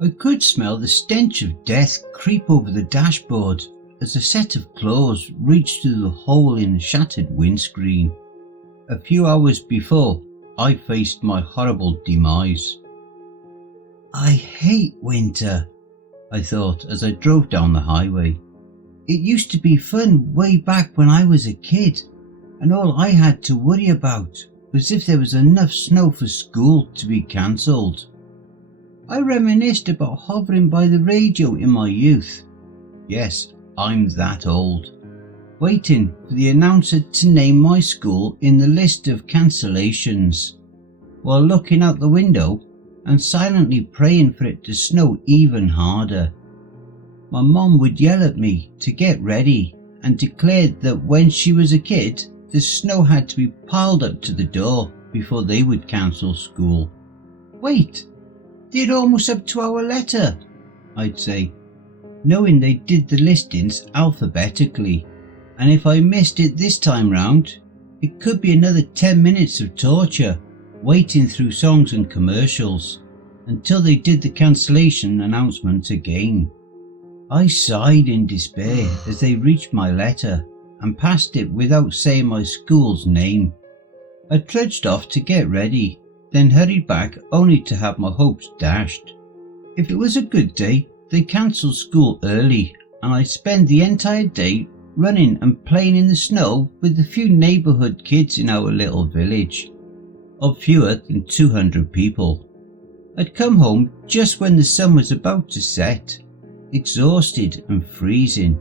I could smell the stench of death creep over the dashboard as a set of claws reached through the hole in the shattered windscreen. A few hours before, I faced my horrible demise. I hate winter, I thought as I drove down the highway. It used to be fun way back when I was a kid, and all I had to worry about was if there was enough snow for school to be cancelled. I reminisced about hovering by the radio in my youth. Yes, I'm that old. Waiting for the announcer to name my school in the list of cancellations, while looking out the window and silently praying for it to snow even harder. My mom would yell at me to get ready and declared that when she was a kid, the snow had to be piled up to the door before they would cancel school. Wait, they're almost up to our letter, I'd say, knowing they did the listings alphabetically, and if I missed it this time round, it could be another 10 minutes of torture, waiting through songs and commercials, until they did the cancellation announcement again. I sighed in despair as they reached my letter and passed it without saying my school's name. I trudged off to get ready, then hurried back only to have my hopes dashed. If it was a good day, they cancelled school early, and I spent the entire day running and playing in the snow with a few neighbourhood kids in our little village of fewer than 200 people. I'd come home just when the sun was about to set, exhausted and freezing,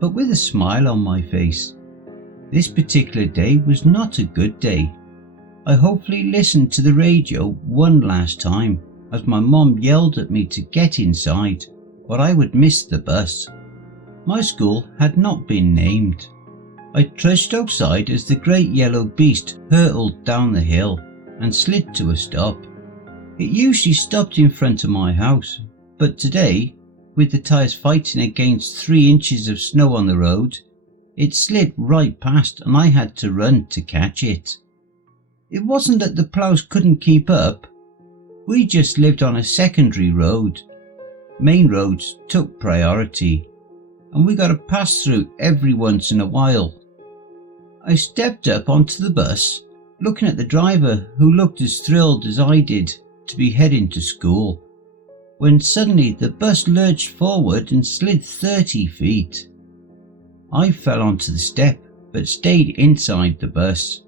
but with a smile on my face. This particular day was not a good day. I hopefully listened to the radio one last time as my mom yelled at me to get inside or I would miss the bus. My school had not been named. I trudged outside as the great yellow beast hurtled down the hill and slid to a stop. It usually stopped in front of my house, but today, with the tyres fighting against 3 inches of snow on the road, it slid right past and I had to run to catch it. It wasn't that the ploughs couldn't keep up. We just lived on a secondary road. Main roads took priority, and we got to pass through every once in a while. I stepped up onto the bus, looking at the driver who looked as thrilled as I did to be heading to school, when suddenly the bus lurched forward and slid 30 feet. I fell onto the step but stayed inside the bus.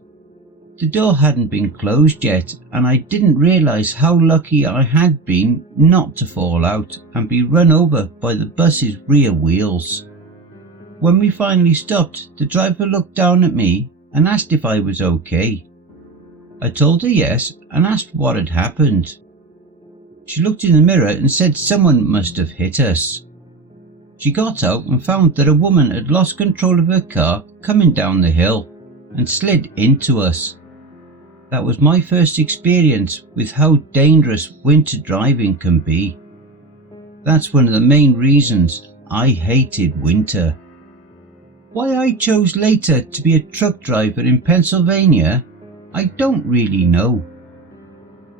The door hadn't been closed yet, and I didn't realise how lucky I had been not to fall out and be run over by the bus's rear wheels. When we finally stopped, the driver looked down at me and asked if I was okay. I told her yes and asked what had happened. She looked in the mirror and said someone must have hit us. She got out and found that a woman had lost control of her car coming down the hill and slid into us. That was my first experience with how dangerous winter driving can be. That's one of the main reasons I hated winter. Why I chose later to be a truck driver in Pennsylvania, I don't really know.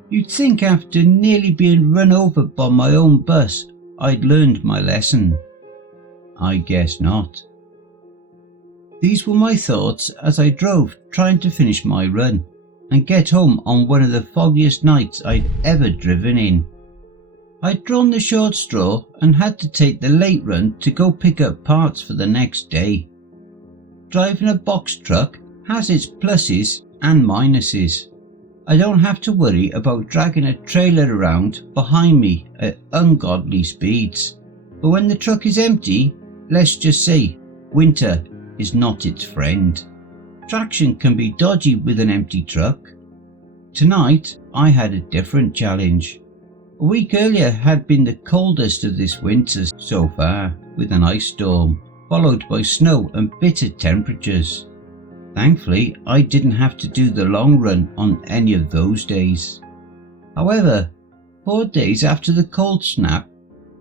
You'd think after nearly being run over by my own bus, I'd learned my lesson. I guess not. These were my thoughts as I drove trying to finish my run and get home on one of the foggiest nights I'd ever driven in. I'd drawn the short straw and had to take the late run to go pick up parts for the next day. Driving a box truck has its pluses and minuses. I don't have to worry about dragging a trailer around behind me at ungodly speeds. But when the truck is empty, let's just say winter is not its friend. Traction can be dodgy with an empty truck. Tonight I had a different challenge. A week earlier had been the coldest of this winter so far, with an ice storm, followed by snow and bitter temperatures. Thankfully, I didn't have to do the long run on any of those days. However, 4 days after the cold snap,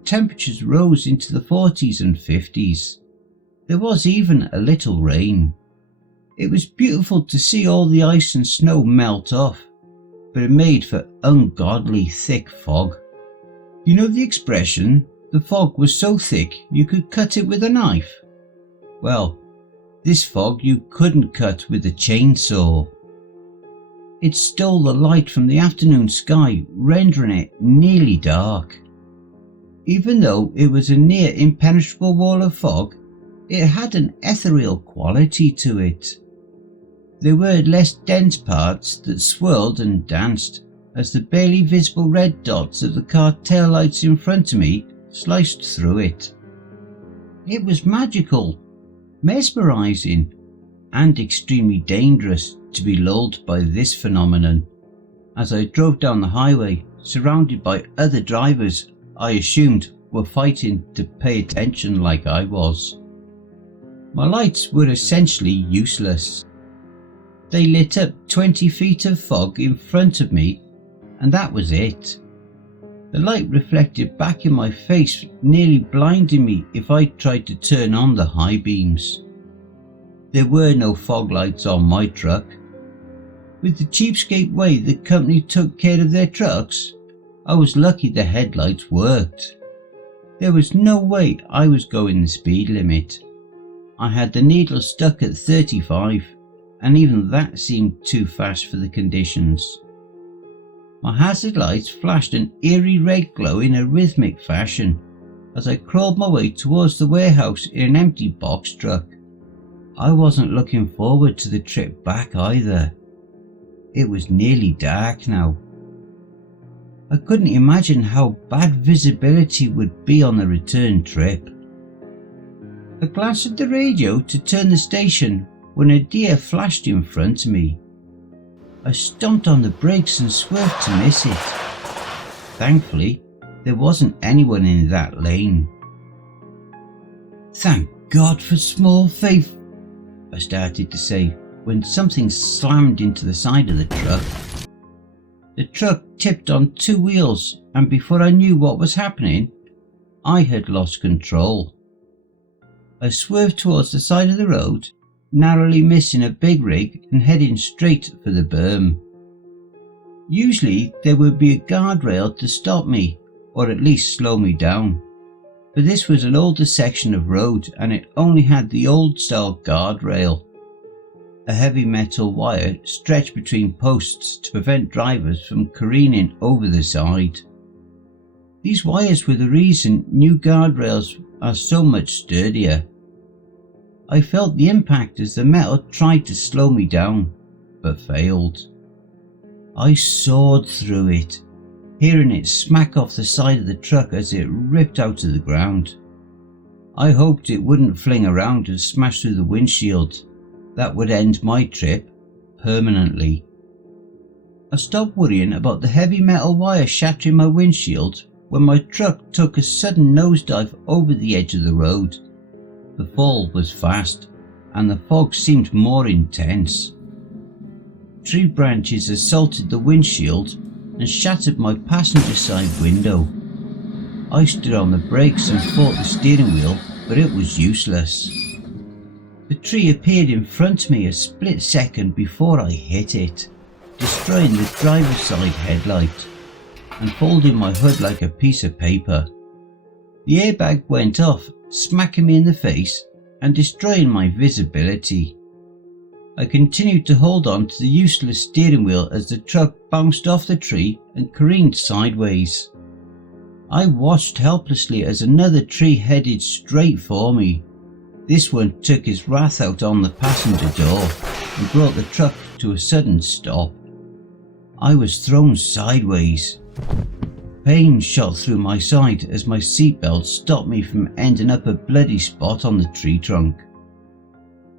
temperatures rose into the 40s and 50s. There was even a little rain. It was beautiful to see all the ice and snow melt off, but it made for ungodly thick fog. You know the expression, the fog was so thick you could cut it with a knife? Well, this fog you couldn't cut with a chainsaw. It stole the light from the afternoon sky, rendering it nearly dark. Even though it was a near impenetrable wall of fog, it had an ethereal quality to it. There were less dense parts that swirled and danced as the barely visible red dots of the car taillights in front of me sliced through it. It was magical, mesmerizing, and extremely dangerous to be lulled by this phenomenon. As I drove down the highway, surrounded by other drivers I assumed were fighting to pay attention like I was. My lights were essentially useless. They lit up 20 feet of fog in front of me, and that was it. The light reflected back in my face, nearly blinding me if I tried to turn on the high beams. There were no fog lights on my truck. With the cheapskate way the company took care of their trucks, I was lucky the headlights worked. There was no way I was going the speed limit. I had the needle stuck at 35, and even that seemed too fast for the conditions. My hazard lights flashed an eerie red glow in a rhythmic fashion as I crawled my way towards the warehouse in an empty box truck. I wasn't looking forward to the trip back either. It was nearly dark now. I couldn't imagine how bad visibility would be on the return trip. I glanced at the radio to turn the station when a deer flashed in front of me. I stomped on the brakes and swerved to miss it. Thankfully, there wasn't anyone in that lane. Thank God for small faith, I started to say when something slammed into the side of the truck. The truck tipped on two wheels, and before I knew what was happening, I had lost control. I swerved towards the side of the road, narrowly missing a big rig and heading straight for the berm. Usually there would be a guardrail to stop me, or at least slow me down, but this was an older section of road and it only had the old style guardrail. A heavy metal wire stretched between posts to prevent drivers from careening over the side. These wires were the reason new guardrails are so much sturdier. I felt the impact as the metal tried to slow me down, but failed. I soared through it, hearing it smack off the side of the truck as it ripped out of the ground. I hoped it wouldn't fling around and smash through the windshield. That would end my trip permanently. I stopped worrying about the heavy metal wire shattering my windshield when my truck took a sudden nosedive over the edge of the road. The fall was fast, and the fog seemed more intense. Tree branches assaulted the windshield and shattered my passenger side window. I stood on the brakes and fought the steering wheel, but it was useless. The tree appeared in front of me a split second before I hit it, destroying the driver's side headlight and folding my hood like a piece of paper. The airbag went off, smacking me in the face and destroying my visibility. I continued to hold on to the useless steering wheel as the truck bounced off the tree and careened sideways. I watched helplessly as another tree headed straight for me. This one took his wrath out on the passenger door and brought the truck to a sudden stop. I was thrown sideways. Pain shot through my side as my seatbelt stopped me from ending up a bloody spot on the tree trunk.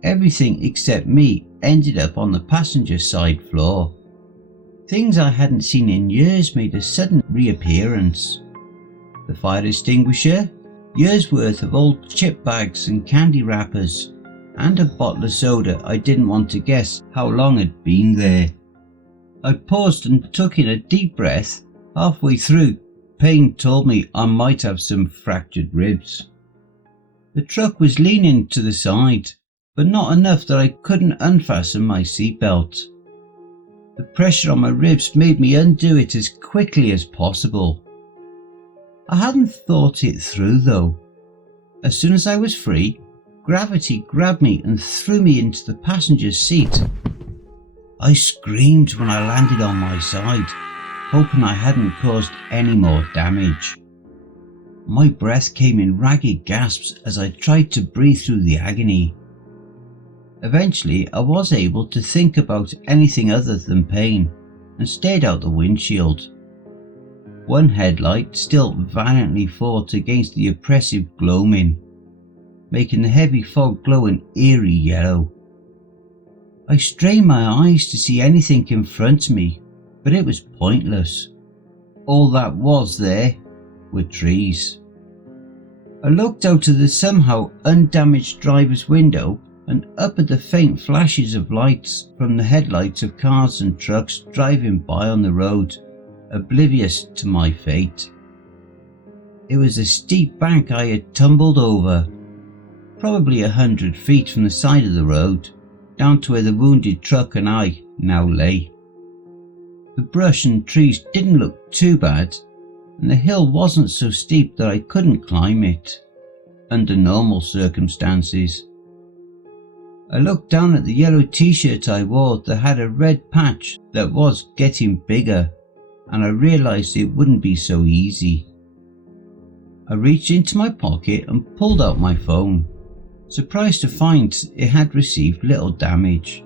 Everything except me ended up on the passenger side floor. Things I hadn't seen in years made a sudden reappearance. The fire extinguisher, years worth of old chip bags and candy wrappers, and a bottle of soda I didn't want to guess how long had been there. I paused and took in a deep breath. Halfway through, pain told me I might have some fractured ribs. The truck was leaning to the side, but not enough that I couldn't unfasten my seatbelt. The pressure on my ribs made me undo it as quickly as possible. I hadn't thought it through though. As soon as I was free, gravity grabbed me and threw me into the passenger's seat. I screamed when I landed on my side, hoping I hadn't caused any more damage. My breath came in ragged gasps as I tried to breathe through the agony. Eventually, I was able to think about anything other than pain and stared out the windshield. One headlight still valiantly fought against the oppressive gloaming, making the heavy fog glow an eerie yellow. I strained my eyes to see anything in front of me, but it was pointless. All that was there were trees. I looked out of the somehow undamaged driver's window and up at the faint flashes of lights from the headlights of cars and trucks driving by on the road, oblivious to my fate. It was a steep bank I had tumbled over, probably 100 feet from the side of the road, down to where the wounded truck and I now lay. The brush and trees didn't look too bad, and the hill wasn't so steep that I couldn't climb it, under normal circumstances. I looked down at the yellow t-shirt I wore that had a red patch that was getting bigger, and I realised it wouldn't be so easy. I reached into my pocket and pulled out my phone, surprised to find it had received little damage.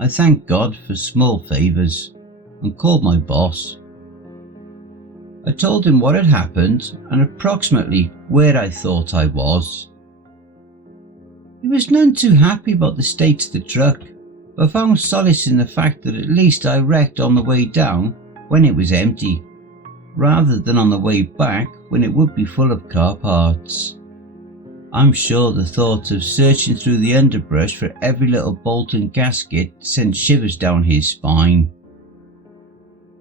I thanked God for small favours and called my boss. I told him what had happened and approximately where I thought I was. He was none too happy about the state of the truck, but found solace in the fact that at least I wrecked on the way down when it was empty, rather than on the way back when it would be full of car parts. I'm sure the thought of searching through the underbrush for every little bolt and gasket sent shivers down his spine.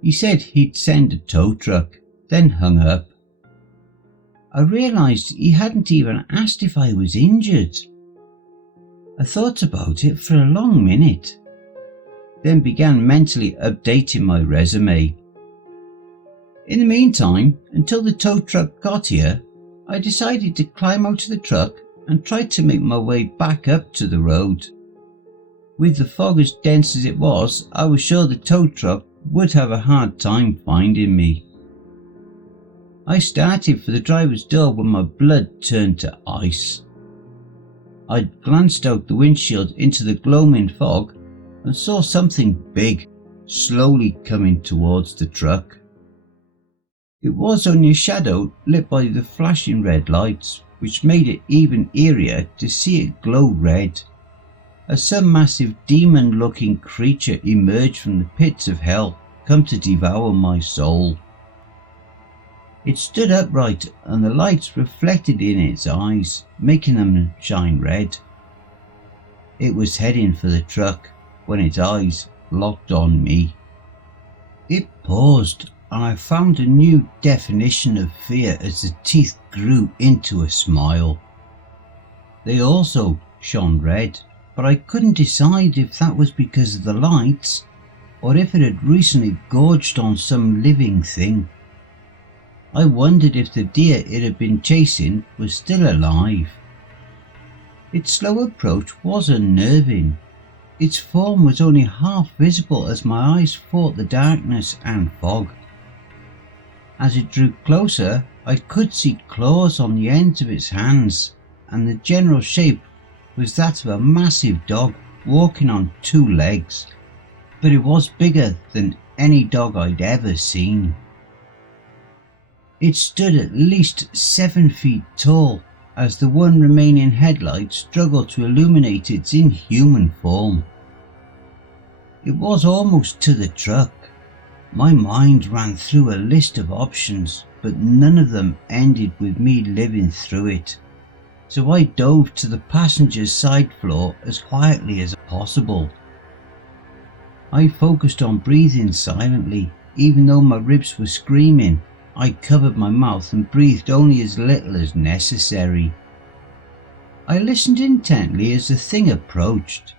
He said he'd send a tow truck, then hung up. I realised he hadn't even asked if I was injured. I thought about it for a long minute, then began mentally updating my resume. In the meantime, until the tow truck got here, I decided to climb out of the truck and tried to make my way back up to the road. With the fog as dense as it was, I was sure the tow truck would have a hard time finding me. I started for the driver's door when my blood turned to ice. I glanced out the windshield into the gloaming fog and saw something big slowly coming towards the truck. It was only a shadow lit by the flashing red lights, which made it even eerier to see it glow red, as some massive demon-looking creature emerged from the pits of hell, come to devour my soul. It stood upright and the lights reflected in its eyes, making them shine red. It was heading for the truck when its eyes locked on me. It paused, and I found a new definition of fear as the teeth grew into a smile. They also shone red, but I couldn't decide if that was because of the lights or if it had recently gorged on some living thing. I wondered if the deer it had been chasing was still alive. Its slow approach was unnerving. Its form was only half visible as my eyes fought the darkness and fog. As it drew closer, I could see claws on the ends of its hands, and the general shape was that of a massive dog walking on two legs, but it was bigger than any dog I'd ever seen. It stood at least 7 feet tall as the one remaining headlight struggled to illuminate its inhuman form. It was almost to the truck. My mind ran through a list of options, but none of them ended with me living through it, so I dove to the passenger's side floor as quietly as possible. I focused on breathing silently, even though my ribs were screaming. I covered my mouth and breathed only as little as necessary. I listened intently as the thing approached.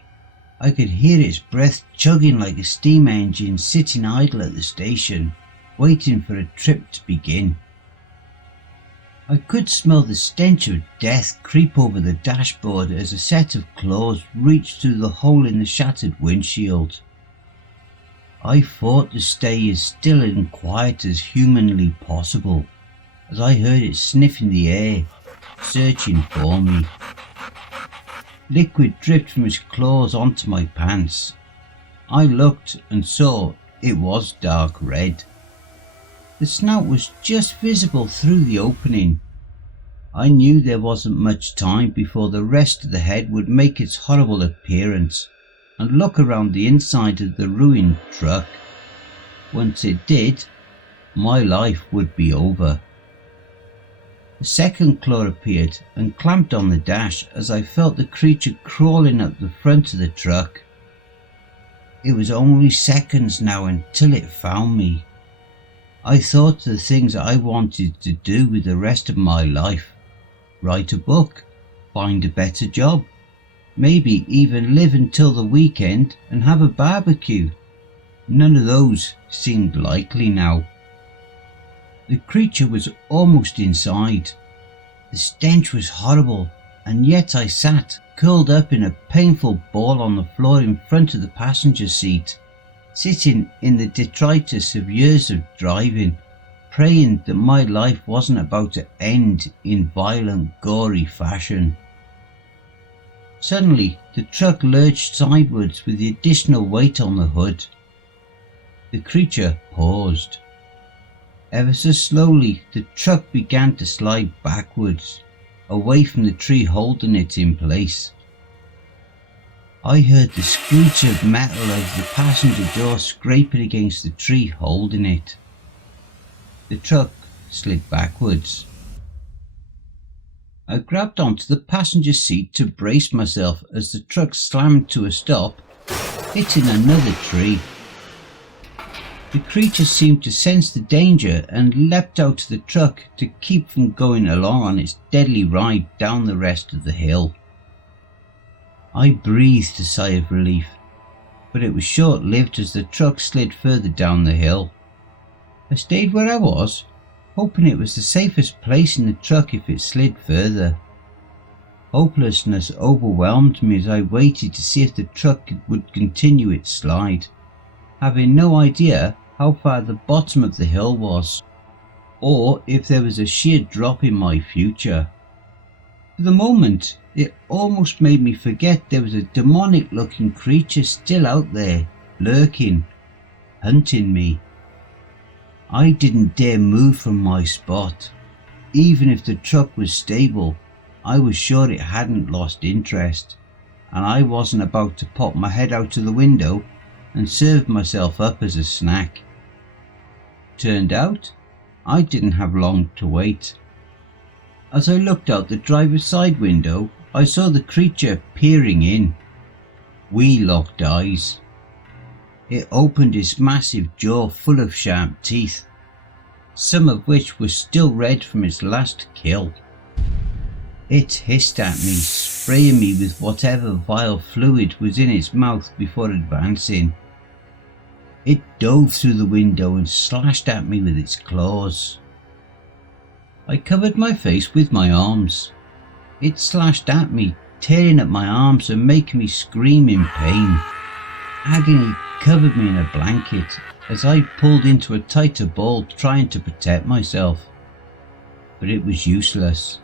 I could hear its breath chugging like a steam engine sitting idle at the station, waiting for a trip to begin. I could smell the stench of death creep over the dashboard as a set of claws reached through the hole in the shattered windshield. I fought to stay as still and quiet as humanly possible as I heard it sniffing the air, searching for me. Liquid dripped from its claws onto my pants. I looked and saw it was dark red. The snout was just visible through the opening. I knew there wasn't much time before the rest of the head would make its horrible appearance and look around the inside of the ruined truck. Once it did, my life would be over. The second claw appeared and clamped on the dash as I felt the creature crawling up the front of the truck. It was only seconds now until it found me. I thought of the things I wanted to do with the rest of my life. Write a book, find a better job, maybe even live until the weekend and have a barbecue. None of those seemed likely now. The creature was almost inside. The stench was horrible, and yet I sat, curled up in a painful ball on the floor in front of the passenger seat, sitting in the detritus of years of driving, praying that my life wasn't about to end in violent, gory fashion. Suddenly, the truck lurched sideways with the additional weight on the hood. The creature paused. Ever so slowly, the truck began to slide backwards, away from the tree holding it in place. I heard the screech of metal of the passenger door scraping against the tree holding it. The truck slid backwards. I grabbed onto the passenger seat to brace myself as the truck slammed to a stop, hitting another tree. The creature seemed to sense the danger and leapt out of the truck to keep from going along on its deadly ride down the rest of the hill. I breathed a sigh of relief, but it was short-lived as the truck slid further down the hill. I stayed where I was, hoping it was the safest place in the truck if it slid further. Hopelessness overwhelmed me as I waited to see if the truck would continue its slide, having no idea how far the bottom of the hill was, or if there was a sheer drop in my future. For the moment, it almost made me forget there was a demonic-looking creature still out there, lurking, hunting me. I didn't dare move from my spot. Even if the truck was stable, I was sure it hadn't lost interest, and I wasn't about to pop my head out of the window and serve myself up as a snack. Turned out, I didn't have long to wait. As I looked out the driver's side window, I saw the creature peering in. We locked eyes. It opened its massive jaw full of sharp teeth, some of which were still red from its last kill. It hissed at me, spraying me with whatever vile fluid was in its mouth before advancing. It dove through the window and slashed at me with its claws. I covered my face with my arms. It slashed at me, tearing at my arms and making me scream in pain. Agony covered me in a blanket as I pulled into a tighter ball trying to protect myself. But it was useless.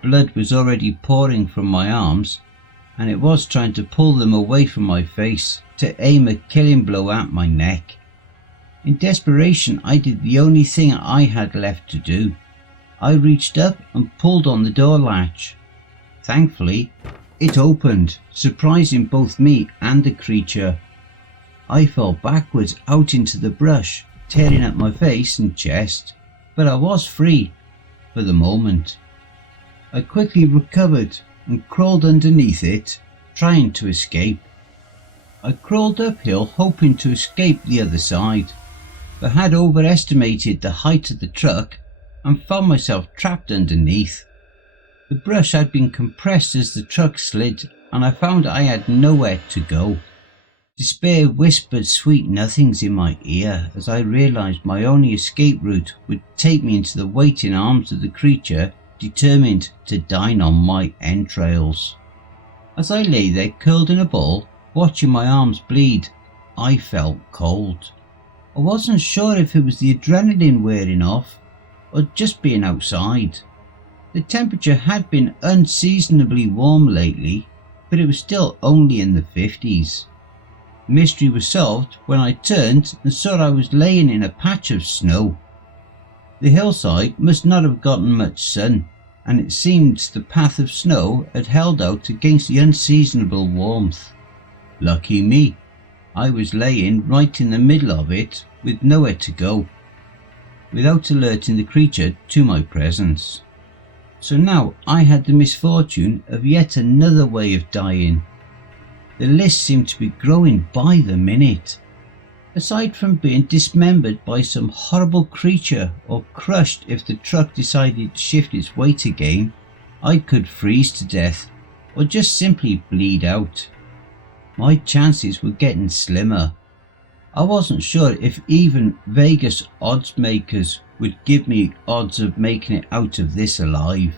Blood was already pouring from my arms, and it was trying to pull them away from my face to aim a killing blow at my neck. In desperation, I did the only thing I had left to do. I reached up and pulled on the door latch. Thankfully, it opened, surprising both me and the creature. I fell backwards out into the brush, tearing at my face and chest, but I was free, for the moment. I quickly recovered and crawled underneath it, trying to escape. I crawled uphill hoping to escape the other side, but had overestimated the height of the truck and found myself trapped underneath. The brush had been compressed as the truck slid, and I found I had nowhere to go. Despair whispered sweet nothings in my ear as I realised my only escape route would take me into the waiting arms of the creature determined to dine on my entrails. As I lay there curled in a ball, watching my arms bleed, I felt cold. I wasn't sure if it was the adrenaline wearing off or just being outside. The temperature had been unseasonably warm lately, but it was still only in the 50s. The mystery was solved when I turned and saw I was laying in a patch of snow. The hillside must not have gotten much sun, and it seemed the path of snow had held out against the unseasonable warmth. Lucky me, I was laying right in the middle of it with nowhere to go, without alerting the creature to my presence. So now I had the misfortune of yet another way of dying. The list seemed to be growing by the minute. Aside from being dismembered by some horrible creature or crushed if the truck decided to shift its weight again, I could freeze to death or just simply bleed out. My chances were getting slimmer. I wasn't sure if even Vegas odds makers would give me odds of making it out of this alive.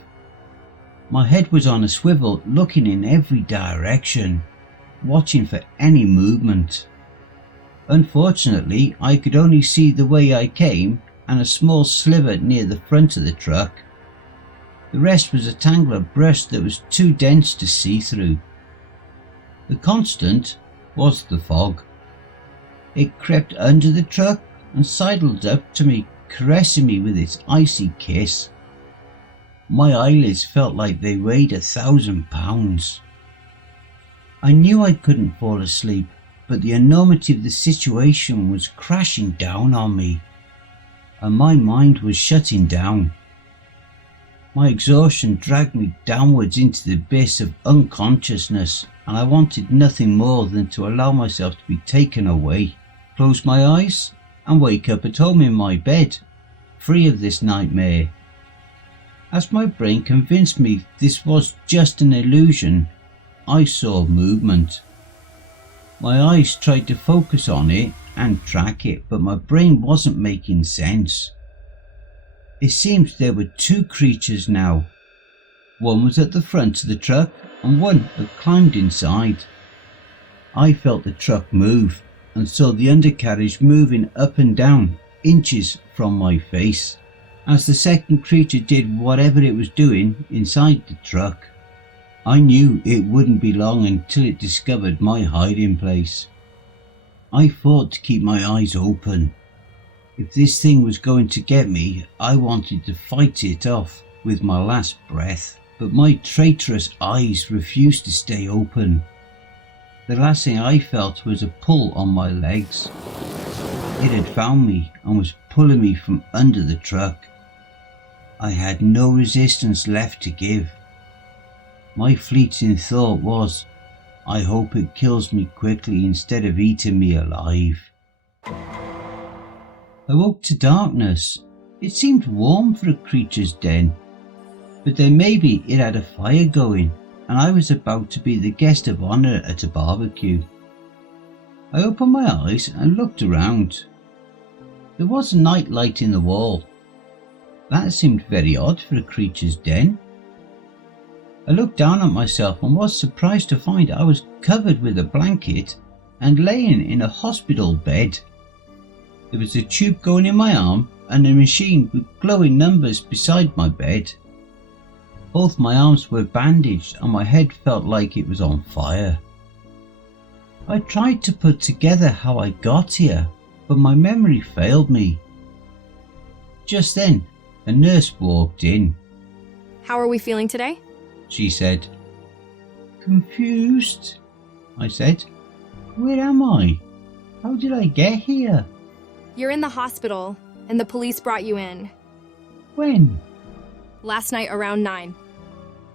My head was on a swivel, looking in every direction, watching for any movement. Unfortunately, I could only see the way I came and a small sliver near the front of the truck. The rest was a tangle of brush that was too dense to see through. The constant was the fog. It crept under the truck and sidled up to me, caressing me with its icy kiss. My eyelids felt like they weighed 1,000 pounds. I knew I couldn't fall asleep, but the enormity of the situation was crashing down on me, and my mind was shutting down. My exhaustion dragged me downwards into the abyss of unconsciousness, and I wanted nothing more than to allow myself to be taken away, close my eyes, and wake up at home in my bed, free of this nightmare. As my brain convinced me this was just an illusion, I saw movement. My eyes tried to focus on it and track it, but my brain wasn't making sense. It seemed there were two creatures now. One was at the front of the truck and one had climbed inside. I felt the truck move and saw the undercarriage moving up and down inches from my face as the second creature did whatever it was doing inside the truck. I knew it wouldn't be long until it discovered my hiding place. I fought to keep my eyes open. If this thing was going to get me, I wanted to fight it off with my last breath, but my traitorous eyes refused to stay open. The last thing I felt was a pull on my legs. It had found me and was pulling me from under the truck. I had no resistance left to give. My fleeting thought was, I hope it kills me quickly instead of eating me alive. I woke to darkness. It seemed warm for a creature's den, but then maybe it had a fire going and I was about to be the guest of honour at a barbecue. I opened my eyes and looked around. There was a night light in the wall. That seemed very odd for a creature's den. I looked down at myself and was surprised to find I was covered with a blanket and laying in a hospital bed. There was a tube going in my arm and a machine with glowing numbers beside my bed. Both my arms were bandaged and my head felt like it was on fire. I tried to put together how I got here, but my memory failed me. Just then, a nurse walked in. How are we feeling today? She said. Confused, I said. Where am I? How did I get here? You're in the hospital, and the police brought you in. When? Last night around 9.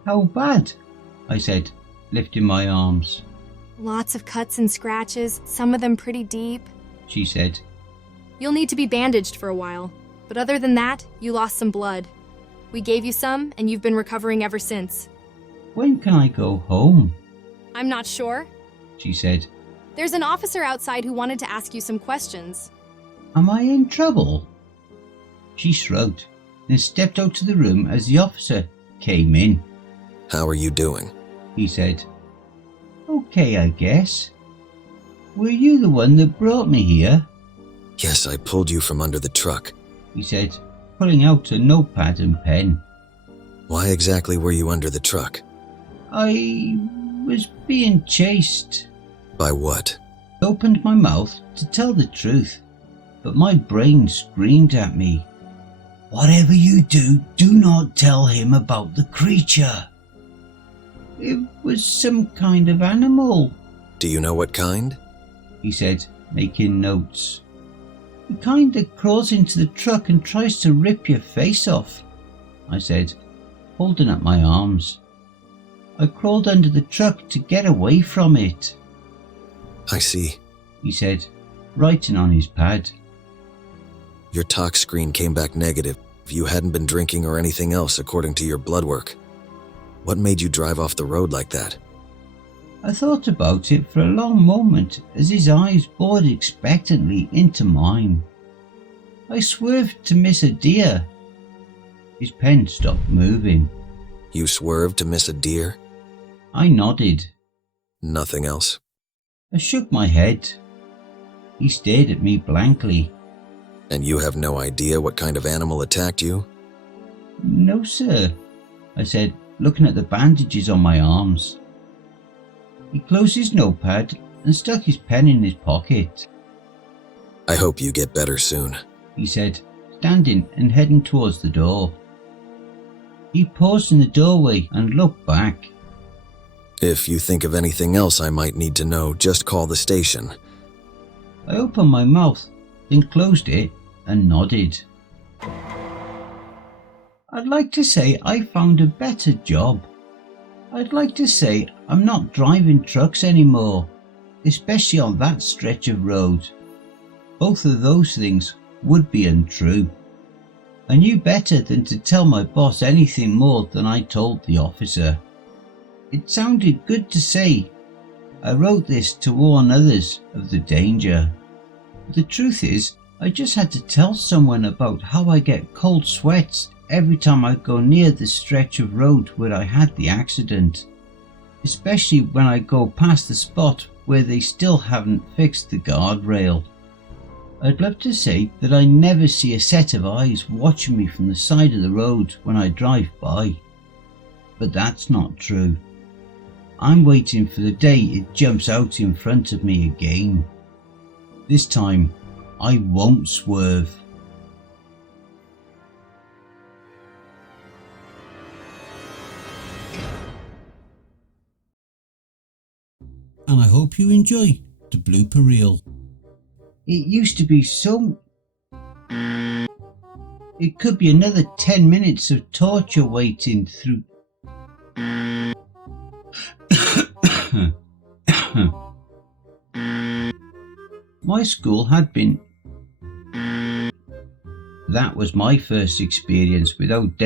How bad? I said, lifting my arms. Lots of cuts and scratches, some of them pretty deep. She said. You'll need to be bandaged for a while, but other than that, you lost some blood. We gave you some, and you've been recovering ever since. When can I go home? I'm not sure. She said. There's an officer outside who wanted to ask you some questions. Am I in trouble? She shrugged and stepped out to the room as the officer came in. How are you doing? He said. Okay, I guess. Were you the one that brought me here? Yes, I pulled you from under the truck. He said, pulling out a notepad and pen. Why exactly were you under the truck? I was being chased. By what? I opened my mouth to tell the truth, but my brain screamed at me. Whatever you do, do not tell him about the creature. It was some kind of animal. Do you know what kind? He said, making notes. The kind that crawls into the truck and tries to rip your face off, I said, holding up my arms. I crawled under the truck to get away from it. I see. He said, writing on his pad. Your tox screen came back negative. You hadn't been drinking or anything else according to your blood work. What made you drive off the road like that? I thought about it for a long moment as his eyes bored expectantly into mine. I swerved to miss a deer. His pen stopped moving. You swerved to miss a deer? I nodded. Nothing else? I shook my head. He stared at me blankly. And you have no idea what kind of animal attacked you? No, sir, I said, looking at the bandages on my arms. He closed his notepad and stuck his pen in his pocket. I hope you get better soon, he said, standing and heading towards the door. He paused in the doorway and looked back. If you think of anything else I might need to know, just call the station. I opened my mouth, then closed it and nodded. I'd like to say I found a better job. I'd like to say I'm not driving trucks anymore, especially on that stretch of road. Both of those things would be untrue. I knew better than to tell my boss anything more than I told the officer. It sounded good to say. I wrote this to warn others of the danger. But the truth is, I just had to tell someone about how I get cold sweats every time I go near the stretch of road where I had the accident, especially when I go past the spot where they still haven't fixed the guardrail. I'd love to say that I never see a set of eyes watching me from the side of the road when I drive by, but that's not true. I'm waiting for the day it jumps out in front of me again. This time, I won't swerve. And I hope you enjoy the blooper reel. It used to be so... It could be another 10 minutes of torture waiting through... My school had been... That was my first experience without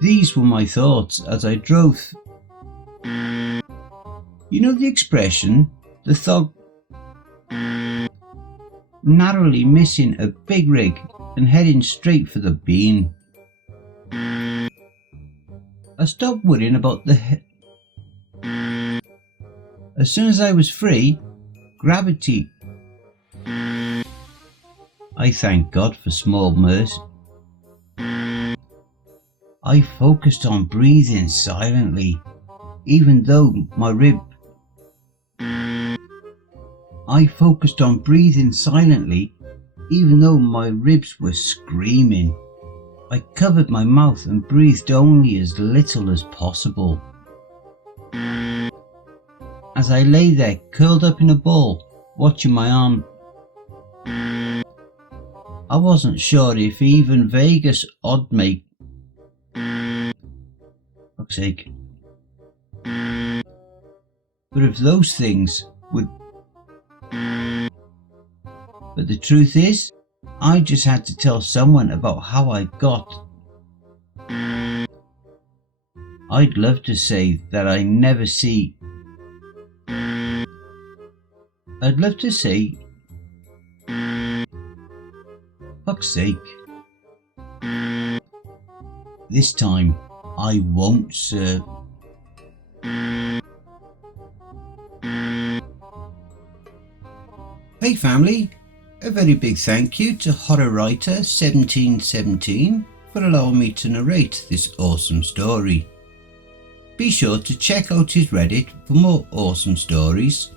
These were my thoughts as I drove. You know the expression, the thug narrowly missing a big rig and heading straight for the bean. I stopped worrying about as soon as I was free, gravity. I thank God for small mercy. I focused on breathing silently, even though my ribs were screaming. I covered my mouth and breathed only as little as possible. As I lay there curled up in a ball, watching my arm, I wasn't sure if even Vegas odd make fuck's sake. But if those things would... But the truth is, I just had to tell someone about how I got. I'd love to say that I never see... I'd love to say... Fuck's sake. This time, I won't, sir. Hey family, a very big thank you to Horror Writer 1717 for allowing me to narrate this awesome story. Be sure to check out his Reddit for more awesome stories,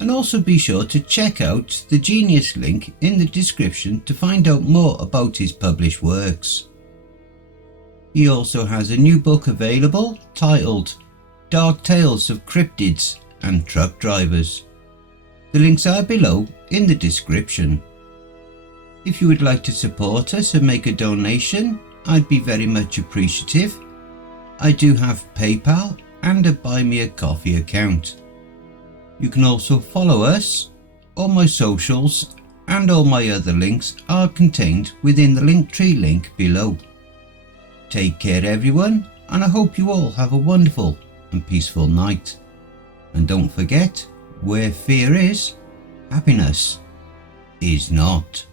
and also be sure to check out the Genius link in the description to find out more about his published works. He also has a new book available titled Dark Tales of Cryptids and Truck Drivers. The links are below in the description. If you would like to support us and make a donation, I'd be very much appreciative. I do have PayPal and a Buy Me a Coffee account. You can also follow us, all my socials and all my other links are contained within the Linktree link below. Take care everyone, and I hope you all have a wonderful and peaceful night. And don't forget, where fear is, happiness is not.